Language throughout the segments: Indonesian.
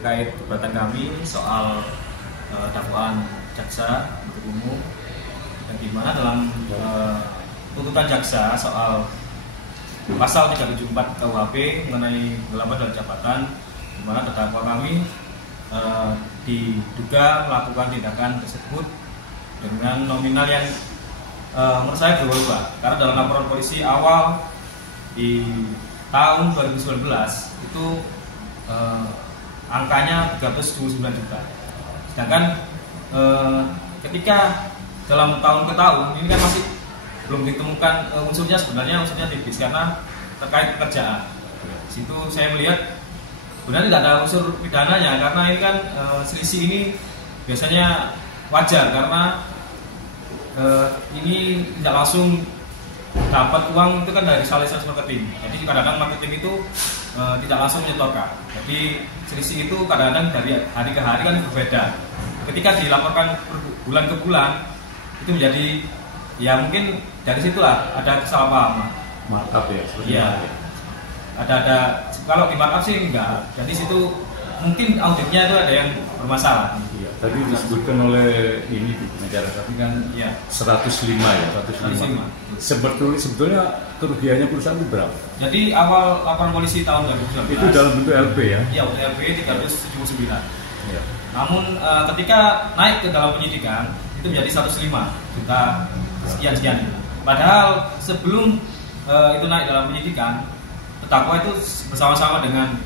terkait keberatan kami soal dakwaan jaksa penuntut umum, yang dimana dalam tuntutan jaksa soal pasal 374 KUHP mengenai penggelapan dalam jabatan, di mana terdakwa kami diduga melakukan tindakan tersebut dengan nominal yang menurut saya berubah-ubah. Karena dalam laporan polisi awal di tahun 2019 itu angkanya 329 juta. Sedangkan ketika dalam tahun ke tahun ini kan masih belum ditemukan unsurnya tipis karena terkait pekerjaan. Di situ saya melihat sebenarnya tidak ada unsur pidananya, karena ini kan selisih ini biasanya wajar karena ini tidak langsung dapat uang itu kan dari sales marketing. Jadi kadang-kadang marketing itu tidak langsung menyetorkan. Jadi selisih itu kadang-kadang dari hari ke hari kan berbeda. Ketika dilaporkan bulan ke bulan itu menjadi ya mungkin dari situlah ada kesalahpahaman. Markup ya. Iya. Ada kalau di markup sih enggak. Jadi situ mungkin auditnya itu ada yang bermasalah. Iya. Tadi disebutkan oleh ini di negara tapi kan ya. 105 ya, 105. Sebetulnya kerugiannya perusahaan itu berapa? Jadi awal laporan polisi tahun 2019 itu dalam bentuk LP ya? Iya, bentuk LP 379. Ya. Namun ketika naik ke dalam penyidikan itu menjadi 105 juta sekian. Padahal sebelum itu naik dalam penyidikan, terdakwa itu bersama-sama dengan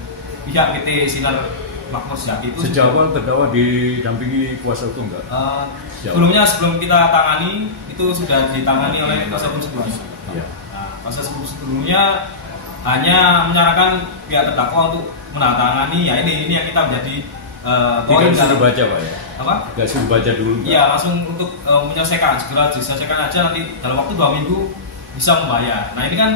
pihak PT Sinar Makmur Sejati itu sejak awal terdakwa didampingi kuasa hukum enggak? Sebelum kita tangani itu sudah ditangani oleh kuasa hukum sebelumnya. Ya. Nah, kuasa hukum sebelumnya hanya menyarankan pihak terdakwa untuk menandatangani ya ini yang kita menjadi poin. Tidak suruh baca Pak ya? Apa? Tidak suruh baca dulu? Iya, langsung untuk menyelesaikan, segera diselesaikan aja, nanti dalam waktu 2 minggu bisa membayar. Nah ini kan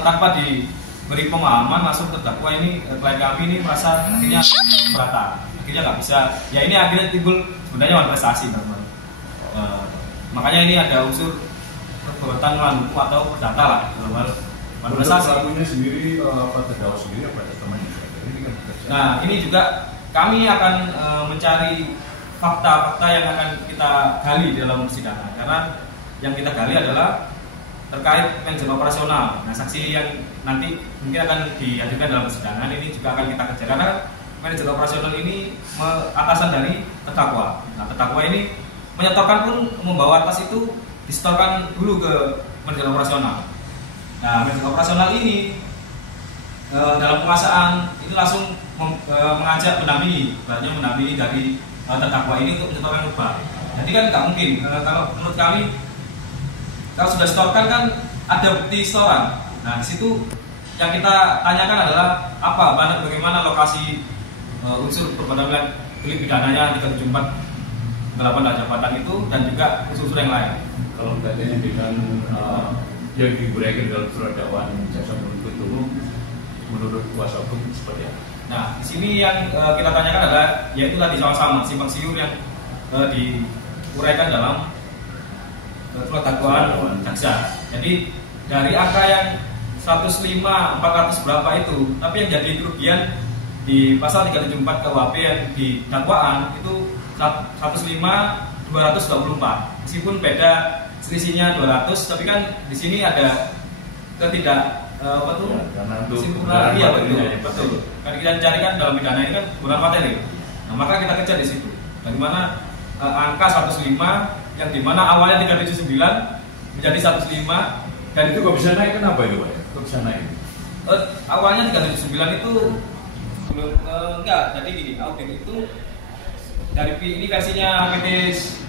tanpa diberi pemahaman langsung terdakwa ini, klien kami ini merasa akhirnya keberatan, akhirnya nggak bisa. Ya ini akhirnya timbul sebenarnya manifestasi teman-teman. Makanya ini ada unsur perbuatan melawan hukum atau perdata lah dalam hal manifestasi. Pelakunya sendiri apa terdakwa sendiri apa temannya? Nah ini juga kami akan mencari fakta-fakta yang akan kita gali di dalam persidangan, karena yang kita gali adalah terkait manajemen operasional. Nah saksi yang nanti mungkin akan dihadirkan dalam persidangan ini juga akan kita kejar, karena manajemen operasional ini atasan dari terdakwa. Nah terdakwa ini menyetorkan pun membawa tas itu disetorkan dulu ke manajemen operasional. Nah manajemen operasional ini dalam penguasaan itu langsung mengajak mendampingi dari terdakwa ini untuk menyetorkan upah. Jadi kan nggak mungkin kalau menurut kami kalau sudah setorkan kan ada bukti setoran. Nah di situ yang kita tanyakan adalah bagaimana lokasi unsur perbuatan delik pidananya 374 penggelapan jabatan itu dan juga unsur-unsur yang lain. Kalau kaitannya dengan yang diberikan dalam surat dakwaan jaksa penuntut umum menurut kuasa hukum seperti apa? Nah, di sini yang kita tanyakan adalah yaitu tadi sama-sama simpang siur yang diuraikan dalam surat dakwaan jaksa. Jadi dari angka yang 105, 400 berapa itu, tapi yang jadi kerugian di pasal 374 KUHP yang di dakwaan itu 105 224. Meskipun beda selisihnya 200, tapi kan di sini ada karena untuk iya betul. Kan kita cari kan dalam pidana ini kan penggunaan materi. Nah maka kita kejar di situ. Bagaimana angka 105 yang dimana awalnya 379 menjadi 105 dan itu kok bisa naik, kenapa itu Pak? Kok bisa naik? Awalnya 379 itu belum enggak. Jadi gini, audit itu dari ini versinya PT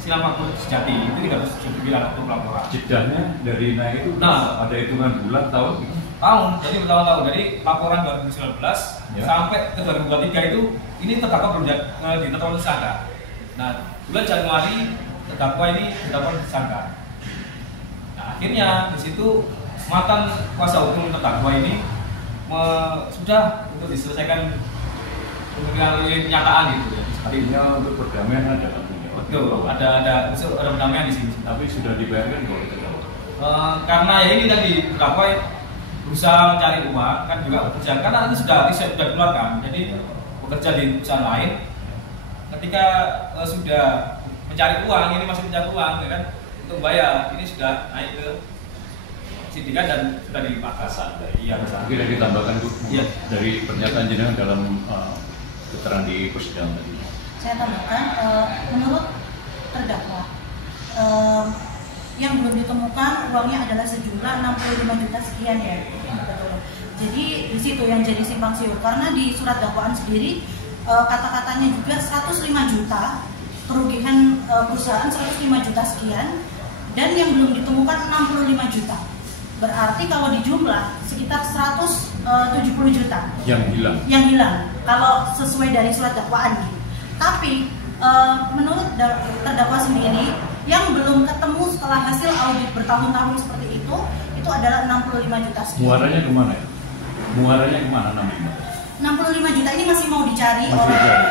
Sinar Makmur Sejati itu 379 untuk laporan. Jedahnya dari naik itu ada hitungan bulan tahun? Jadi bertahun-tahun. Jadi laporan 2019 sampai ke 2023 itu ini terdakwa belum ditetapkan tersangka. Nah bulan Januari terdakwa ini ditetapkan tersangka. Nah akhirnya di situ mantan kuasa hukum terdakwa ini sudah untuk diselesaikan melalui penyataan gitu ya. Artinya untuk perdamaian ada kan? Betul, ada perdamaian di sini. Tapi sudah dibayarkan kalau itu? Karena ya ini tadi terdakwa berusaha mencari uang kan juga bekerja, karena itu sudah dikeluarkan. Jadi bekerja di perusahaan lain, ketika sudah mencari uang, ini masih mencari uang, ya kan, untuk bayar, ini sudah naik ke sindikat dan sudah dilimpahkan. Iya, mungkin yang ditambahkan Bu, iya, dari pernyataan jenengan dalam keterangan di persidangan tadi. Saya tambahkan, menurut terdakwa yang belum ditemukan uangnya adalah sejumlah 65 juta sekian ya. Betul. Jadi di situ yang jadi simpang siur, karena di surat dakwaan sendiri kata-katanya juga 105 juta kerugian perusahaan 105 juta sekian, dan yang belum ditemukan 65 juta. Berarti kalau dijumlah sekitar 170 juta yang hilang. Yang hilang kalau sesuai dari surat dakwaan gitu. Tapi menurut terdakwa sendiri yang belum ketemu setelah hasil audit bertahun-tahun seperti itu adalah 65 juta sekian. Muaranya kemana ya? Muaranya kemana namanya? 65 juta ini masih mau dicari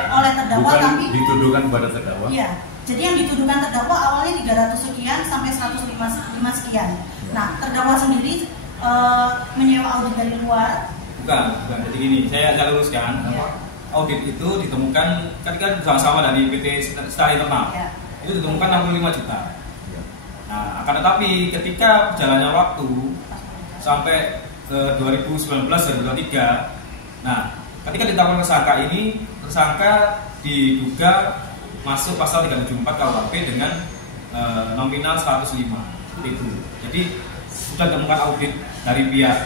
oleh terdakwa. Bukan tapi dituduhkan pada terdakwa? Iya. Jadi yang dituduhkan terdakwa awalnya 300 sekian sampai 105 sekian. Nah, terdakwa sendiri menyewa audit dari luar. Bukan. Jadi gini, saya luruskan. Ya. Audit itu ditemukan kan bersama-sama dari PT Secara Internal. Ya. Itu ditemukan 65 juta. Ya. Nah, akan tetapi ketika berjalannya waktu sampai 2019 dan 2023, nah, ketika ditetapkan tersangka ini, tersangka diduga masuk pasal 374 KUHP dengan nominal 105 itu. Jadi sudah ditemukan audit dari pihak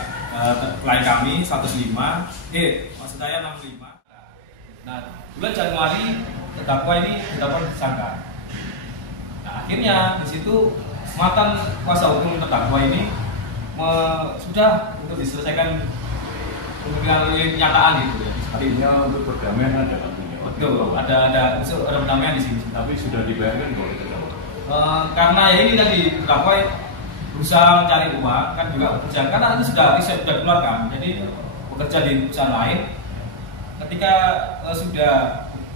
klien kami 105, maksud saya 65. Nah, bulan Januari terdakwa ini ditetapkan tersangka. Nah, akhirnya di situ mantan kuasa hukum terdakwa ini sudah untuk diselesaikan melalui penyataan gitu ya. Artinya untuk perdamaian ada kan? Betul, ada perdamaian di sini. Tapi sudah dibayarkan kalau terdakwa. Karena ya ini tadi terdakwa berusaha mencari uang kan juga bekerja, karena itu sudah riset sudah dikeluarkan. Jadi bekerja di perusahaan lain, ketika sudah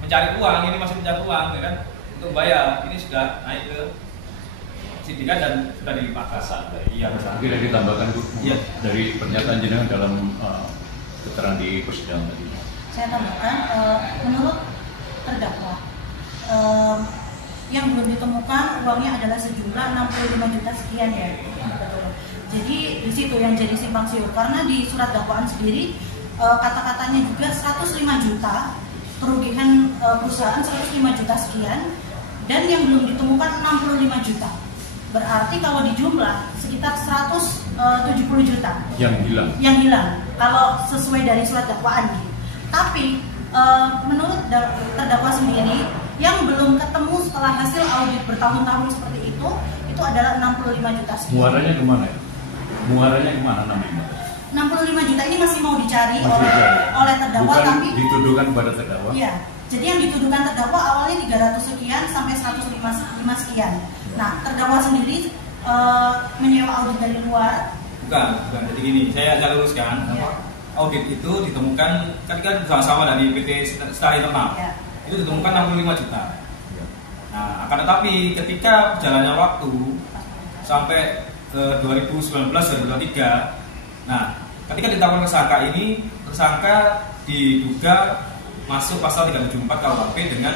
mencari uang, ini masih mencari uang, ya kan, untuk bayar, ini sudah naik ke sindikat dan sudah dilimpahkan. Iya, mungkin yang ditambahkan Bu, iya, dari pernyataan jenengan dalam keterangan di persidangan tadi. Saya tambahkan, menurut terdakwa yang belum ditemukan uangnya adalah sejumlah 65 juta sekian ya. Betul. Jadi di situ yang jadi simpang siur, karena di surat dakwaan sendiri kata-katanya juga 105 juta kerugian perusahaan 105 juta sekian, dan yang belum ditemukan 65 juta. Berarti kalau dijumlah sekitar 170 juta yang hilang. Yang hilang kalau sesuai dari surat dakwaan gitu. Tapi menurut terdakwa sendiri yang belum ketemu setelah hasil audit bertahun-tahun seperti itu adalah 65 juta sekian. Muaranya kemana ya? Muaranya kemana namanya? 65 juta ini masih mau dicari oleh terdakwa. Bukan tapi dituduhkan pada terdakwa. Iya. Jadi yang dituduhkan terdakwa awalnya 300 sekian sampai 105 sekian. Nah, terdakwa sendiri menyewa audit dari luar. Bukan. Jadi gini, saya luruskan. Ya. Audit itu ditemukan kan bersama-sama dari PT Secara Internal. Ya. Itu ditemukan 65 juta. Ya. Nah, akan tetapi ketika berjalannya waktu sampai 2019 dan 2023, nah, ketika ditetapkan tersangka ini, tersangka diduga masuk pasal 374 KUHP dengan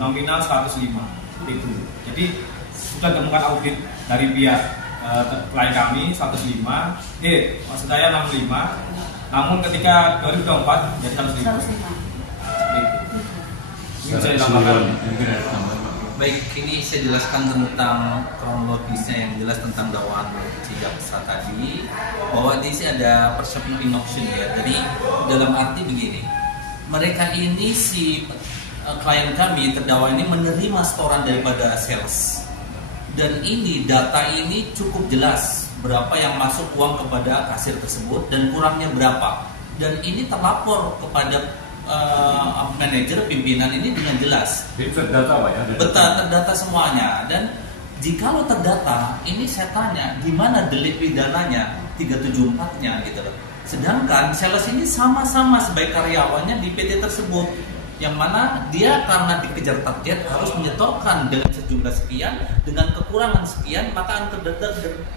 nominal 105 itu. Jadi sudah ditemukan audit dari pihak klien kami 105, maksud saya 65. Namun ketika 2024 jadi 105. Saya tambahkan. Baik, ini saya jelaskan tentang kronologisnya, yang jelas tentang dakwaan jaksa tadi, bahwa di sini ada perception option ya. Jadi dalam arti begini, mereka ini si klien kami terdakwa ini menerima setoran daripada sales, dan ini data ini cukup jelas berapa yang masuk uang kepada kasir tersebut dan kurangnya berapa, dan ini terlapor kepada manajer pimpinan ini dengan jelas. Terdata Pak ya? Terdata semuanya. Dan jikalau terdata, ini saya tanya gimana delik pidananya 374-nya gitu loh. Sedangkan sales ini sama-sama sebagai karyawannya di PT tersebut, yang mana dia karena dikejar target harus menyetorkan dengan sejumlah sekian, dengan kekurangan sekian, maka akan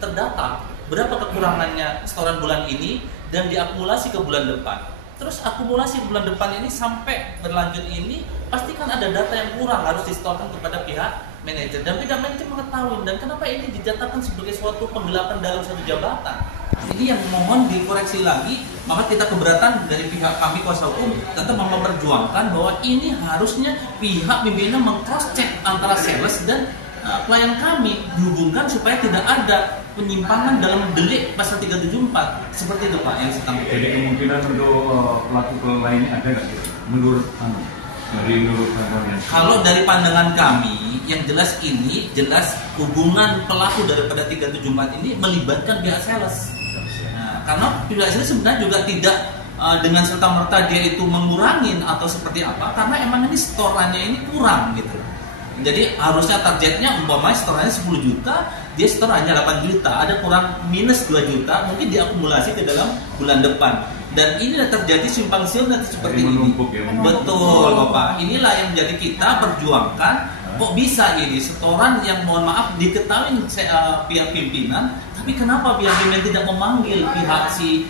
terdata berapa kekurangannya setoran bulan ini dan diakumulasi ke bulan depan. terus akumulasi bulan depan ini sampai berlanjut ini pasti kan ada data yang kurang harus disetorkan kepada pihak manajer, dan pihak manajer mengetahui. Dan kenapa ini dinyatakan sebagai suatu penggelapan dalam satu jabatan? Ini yang mohon dikoreksi lagi. Maka kita keberatan dari pihak kami kuasa hukum tetap memperjuangkan bahwa ini harusnya pihak pimpinan meng-cross check antara sales dan klien kami, dihubungkan supaya tidak ada penyimpangan dalam delik pasal 374 seperti itu Pak yang saya tampilkan. Jadi kemungkinan untuk pelaku lainnya ada nggak gitu? Menurut kalau dari pandangan kami, yang jelas ini jelas hubungan pelaku daripada 374 ini melibatkan pihak sales. Nah, karena pihak sales sebenarnya juga tidak dengan serta-merta dia itu mengurangin atau seperti apa, karena emang ini setorannya ini kurang gitu. Jadi harusnya targetnya umpamanya setorannya 10 juta, dia setor hanya 8 juta, ada kurang minus 2 juta, mungkin diakumulasi ke dalam bulan depan. Dan ini terjadi simpang siur nanti seperti ini. Ya, betul Bapak, inilah yang menjadi kita perjuangkan. Kok bisa ini setoran yang mohon maaf diketahui pihak pimpinan, tapi kenapa pihak pimpinan tidak memanggil pihak si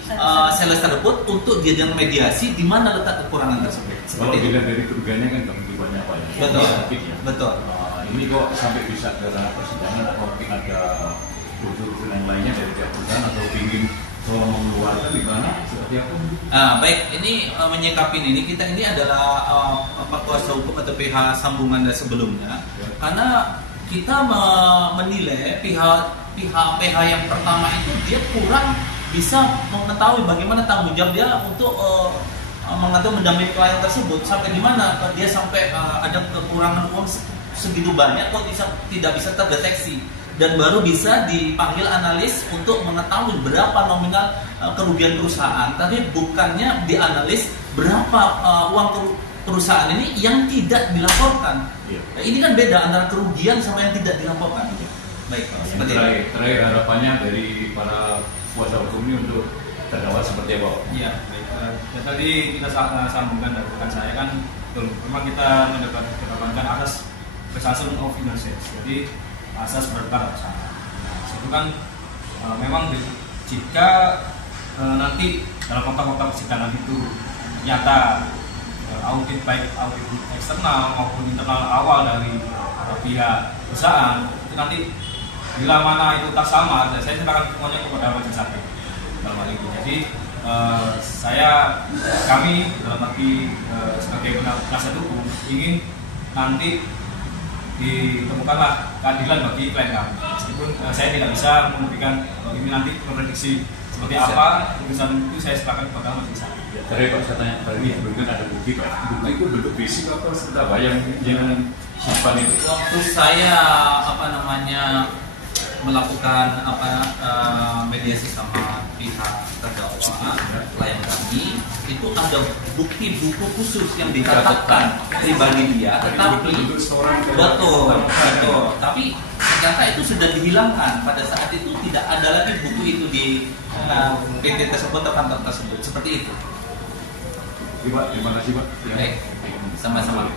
sales tersebut untuk dijadikan mediasi di mana letak kekurangan tersebut? Kalau dilihat dari kerugiannya kan mungkin banyak Pak. Betul. Ya. Betul. Ini kok sampai bisa ke ranah persidangan, atau mungkin ada unsur-unsur yang lainnya dari pihak perusahaan atau ingin mengeluarkan di mana seperti apa? Baik, ini menyikapi ini kita ini adalah kuasa hukum atau pihak sambungan dari sebelumnya, karena kita menilai pihak yang pertama itu dia kurang bisa mengetahui bagaimana tanggung jawab dia untuk mengatur mendampingi klien tersebut, sampai di mana dia sampai ada kekurangan uang segitu banyak kok tidak bisa terdeteksi, dan baru bisa dipanggil analis untuk mengetahui berapa nominal kerugian perusahaan, tapi bukannya dianalis berapa uang perusahaan ini yang tidak dilaporkan. Nah, ini kan beda antara kerugian sama yang tidak dilaporkan. Baik, seperti itu. Terakhir harapannya dari para kuasa hukum ini untuk terdakwa seperti apa? Iya, baik. Ya, tadi kita sambungkan dari rekan saya kan, betul. Memang kita mendapatkan asas presumption of innocence. Jadi asas bersalah. Nah, itu kan memang jika nanti dalam fakta-fakta persidangan itu nyata audit baik audit eksternal maupun internal awal dari pihak perusahaan itu nanti bila mana itu tak sama, saya serahkan semuanya kepada majelis hakim dalam hal ini. Jadi kami dalam arti sebagai penasihat hukum ingin nanti ditemukanlah keadilan bagi klien kami. Meskipun saya tidak bisa memberikan ini nanti memprediksi seperti apa keputusan itu, saya serahkan kepada majelis hakim. Tadi Pak saya tanya, tadi mungkin ada bukti Pak. Bukti itu bentuk fisik apa seperti apa yang simpan itu? Waktu saya melakukan mediasi sama pihak terdakwa klien kami, itu ada bukti buku khusus yang dicatatkan pribadi dia, tetapi betul, tapi ternyata itu sudah dihilangkan. Pada saat itu tidak ada lagi buku itu di PT tersebut atau kantor tersebut, seperti itu. Terima kasih Pak. Baik, sama-sama.